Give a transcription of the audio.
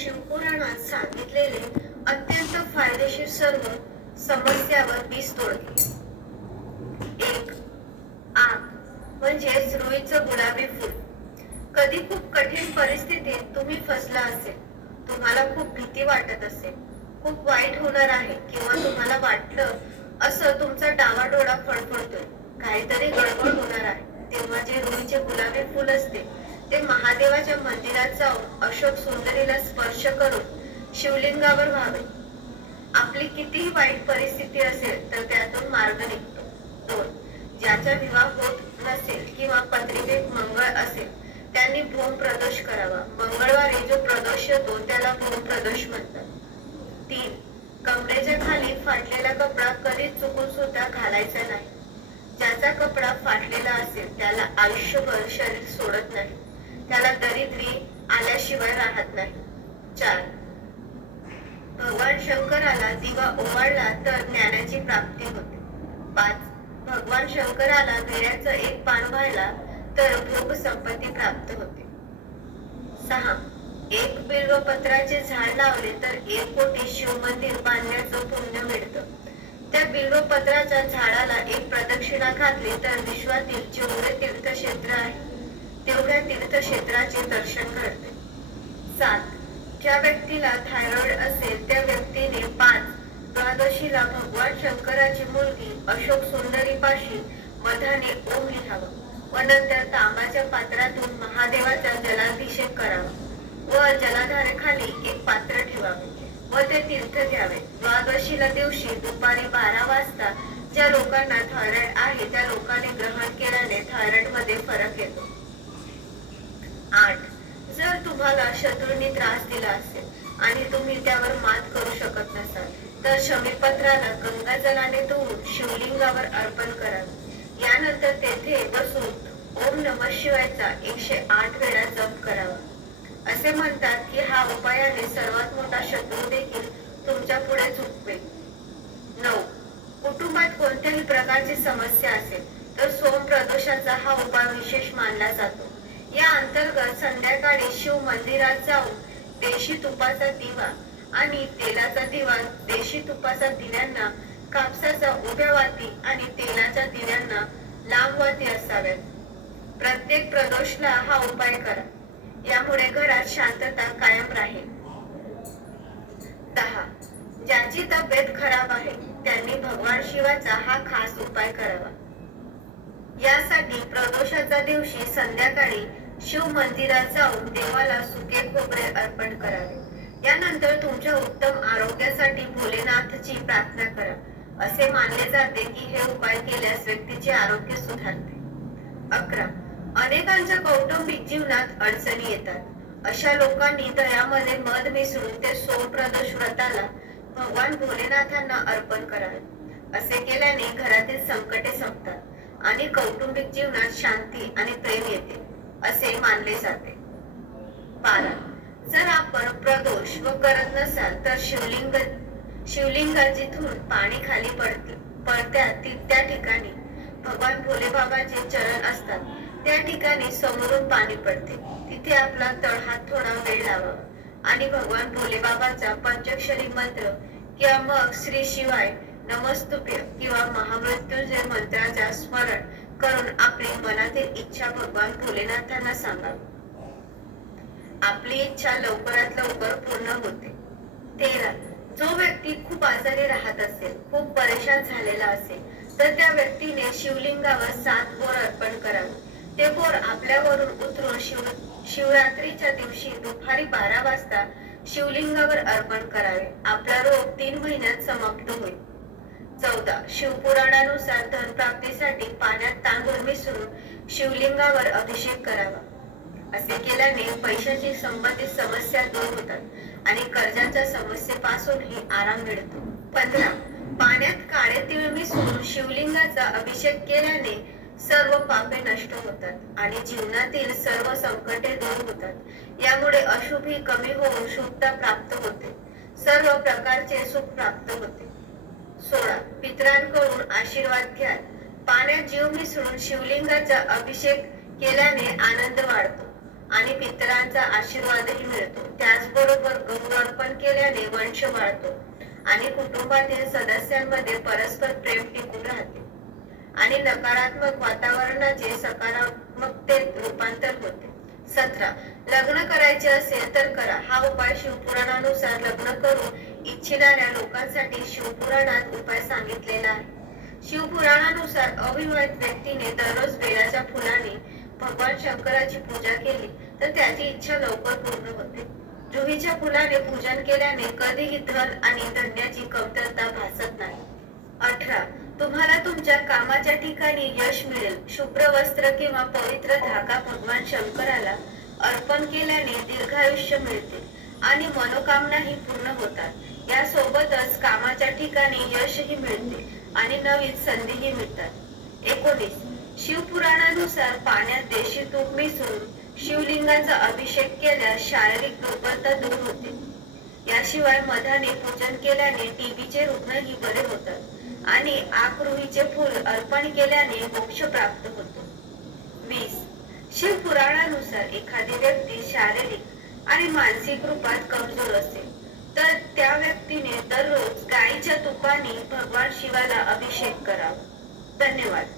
विष्णू पुराणात सांगितलेले अत्यंत फायदेशीर सर्व समस्यावर वीज तोडली एक आम म्हणजेच रुईचं गुलाबी फूल कधी खूप कठीण परिस्थितीत तुम्ही फसला असेल तुम्हाला खूप भीती वाटत असेल खूप वाईट होणार आहे किंवा तुम्हाला वाटलं असं तुमचा डावा डोळा फडफडतोय काहीतरी गडबड होणार आहे तेव्हा जे रुईचे गुलाबी फूल असते ते महादेवाच्या मंदिरात जाऊन अशोक सुंदरीला स्पर्श करून शिवलिंगावर व्हावे आपली कितीही वाईट परिस्थिती असेल तर त्यातून मार्ग निघतो दोन ज्याचा विवाह होत नसेल किंवा पत्रिकेत मंगळ असेल त्यांनी भूम प्रदोष करावा मंगळवारी जो प्रदोष येतो त्याला भूम प्रदोष म्हणतात तीन कमरेच्या खाली फाटलेला कपडा कधीच चुकून सुद्धा घालायचा नाही ज्याचा कपडा फाटलेला असेल त्याला आयुष्यभर शरीर सोडत नाही त्याला दरिद्री आल्याशिवाय राहत नाही चार भगवान शंकराला दिवा ओवाळला तर ज्ञानाची प्राप्ती होते पाच भगवान शंकराला धैर्याचं एक पान व्हायला तर भोग संपत्ती प्राप्त होते सहा एक बिल्व पत्राचे झाड लावले तर एक कोटी शिव मंदिर बांधण्याचं पुण्य मिळत त्या बिल्व पत्राच्या झाडाला एक प्रदक्षिणा घातली तर विश्वातील जेवढे तीर्थक्षेत्र आहे तेवढ्या क्षेत्राचे दर्शन करते सात ज्या व्यक्तीला थायरॉइड असेल त्या व्यक्तीने पाच द्वादशीला भगवान शंकराची मुलगी अशोक सुंदरी पाशी मधाने ओम लिहावं व नंतर पात्रातून महादेवाचा जलाभिषेक करावा व जलाधारेखाली एक पात्र ठेवावे व ते तीर्थ घ्यावे द्वादशीला दिवशी दुपारी बारा वाजता ज्या लोकांना थायरॉइड आहे त्या लोकांनी ग्रहण केल्याने थायरॉइड मध्ये फरक येतो आठ जर तुम्हाला शत्रूंनी त्रास दिला असेल आणि तुम्ही त्यावर मात करू शकत नसाल तर शमीपत्राला गंगाजलाने धुवून शिवलिंगावर अर्पण करावे यानंतर तेथे बसून ओम नम शिवायचा एकशे आठ वेळा जप करावा असे म्हणतात की हा उपायाने सर्वात मोठा शत्रू देखील तुमच्या पुढे झुकवे नऊ कुटुंबात कोणत्याही प्रकारची समस्या असेल तर सोम प्रदोषाचा हा उपाय विशेष मानला जातो या अंतर्गत संध्याकाळी शिव मंदिरात जाऊन देशी तुपाचा दिवा आणि तेलाचा दिवा देशी तुपाचा दिव्यांना कापसाचा उभ्या वाती आणि तेलाच्या दिव्यांना लांब वाती असाव्यात प्रत्येक प्रदोषला हा उपाय करा यामुळे घरात शांतता कायम राहील दहा ज्याची तब्येत खराब आहे त्यांनी भगवान शिवाचा हा खास उपाय करावा यासाठी प्रदोषाच्या दिवशी संध्याकाळी शिव मंदिरात जाऊन देवाला सुके खोबरे अर्पण करावे त्यानंतर तुमच्या उत्तम आरोग्यासाठी भोलेनाथची प्रार्थना करा असे मानले जाते की हे उपाय केल्यास व्यक्तीचे आरोग्य सुधारते अकरा अनेकांच्या कौटुंबिक जीवनात अडचणी येतात अशा लोकांनी दयामध्ये मध मिसळून ते सोप्रदोष व्रताला भगवान भोलेनाथांना अर्पण करावे असे केल्याने घरातील संकटे संपतात आणि कौटुंबिक जीवनात शांती आणि प्रेम येते असे मानले जाते बारा जर आपण प्रदोष व करत नसाल तर शिवलिंग शिवलिंगा जिथून पाणी खाली पडते त्या ठिकाणी भगवान भोले बाबाचे चरण असतात त्या ठिकाणी समोरून पाणी पडते तिथे आपला तळहात थोडा वेळ लावा आणि भगवान भोले बाबाचा पंचक्षरी मंत्र किंवा मग श्री शिवाय नमस्तुभ्य किंवा महामृत्यूजय मंत्राचा स्मरण करून आपली मनातील इच्छा भगवान भोलेनाथांना सांगा आपली इच्छा लवकरात लवकर पूर्ण होते तेरा जो व्यक्ती खूप आजारी राहत असेल खूप परेशान झालेला असेल तर त्या व्यक्तीने शिवलिंगावर सात बोर अर्पण करावे ते बोर आपल्यावरून उतरून शिव शिवरात्रीच्या दिवशी दुपारी बारा वाजता शिवलिंगावर अर्पण करावे आपला रोग तीन महिन्यात समाप्त होईल चौदा शिवपुराणानुसार धनप्राप्तीसाठी पाच शिवलिंगावर अभिषेक करावा असे केल्याने पैशाशी संबंधित समस्या दूर होतात आणि कर्जाच्या समस्येपासूनही आराम मिळतो पंधरा पाण्यात काळे तिळ मिसळून शिवलिंगाचा अभिषेक केल्याने सर्व पापे नष्ट होतात आणि जीवनातील सर्व संकटे दूर होतात यामुळे अशुभी कमी होऊन शुभता प्राप्त होते सर्व प्रकारचे सुख प्राप्त होते सोळा पितरांकडून आशीर्वाद घ्या पाण्यात जीव मिसळून शिवलिंगाचा अभिषेक केल्याने आनंद वाढतो आणि पितरांचा आशीर्वादही मिळतो त्याचबरोबर गहू अर्पण केल्याने वंश वाढतो आणि कुटुंबातील सदस्यांमध्ये परस्पर प्रेम टिकून राहते आणि नकारात्मक वातावरणाचे सकारात्मकतेत रूपांतर होते सतरा लग्न करायचे असेल तर करा हा उपाय शिवपुराणानुसार लग्न करून इच्छिणाऱ्या लोकांसाठी शिवपुराणात उपाय सांगितलेला आहे शिवपुराणानुसार अविवाहित व्यक्तीने दररोज वेळाच्या फुलाने भगवान शंकराची पूजा केली तर त्याची इच्छा लवकर पूर्ण होते जुहीच्या फुलाने पूजन केल्याने कधीही धन आणि धन्याची कमतरता भासत नाही अठरा तुम्हाला तुमच्या कामाच्या ठिकाणी यश मिळेल शुभ्र वस्त्र किंवा पवित्र धागा भगवान शंकराला अर्पण केल्याने दीर्घायुष्य मिळते आणि मनोकामनाही पूर्ण होतात यासोबतच कामाच्या ठिकाणी यशही मिळते आणि नवीन संधीही मिळतात एकोणीस शिवपुराणानुसार पाण्यात देशी तूप मिसळून शिवलिंगाचा अभिषेक केल्यास शारीरिक दुर्बलता दूर होते याशिवाय मधाने पूजन केल्याने टीबीचे रुग्णही बरे होतात आणि आकृहीचे फूल अर्पण केल्याने मोक्ष प्राप्त होतो वीस शिवपुराणानुसार एखादी व्यक्ती शारीरिक आणि मानसिक रूपात कमजोर असेल तर त्या व्यक्तीने दररोज गाईच्या तुपाने भगवान शिवाला अभिषेक करावा धन्यवाद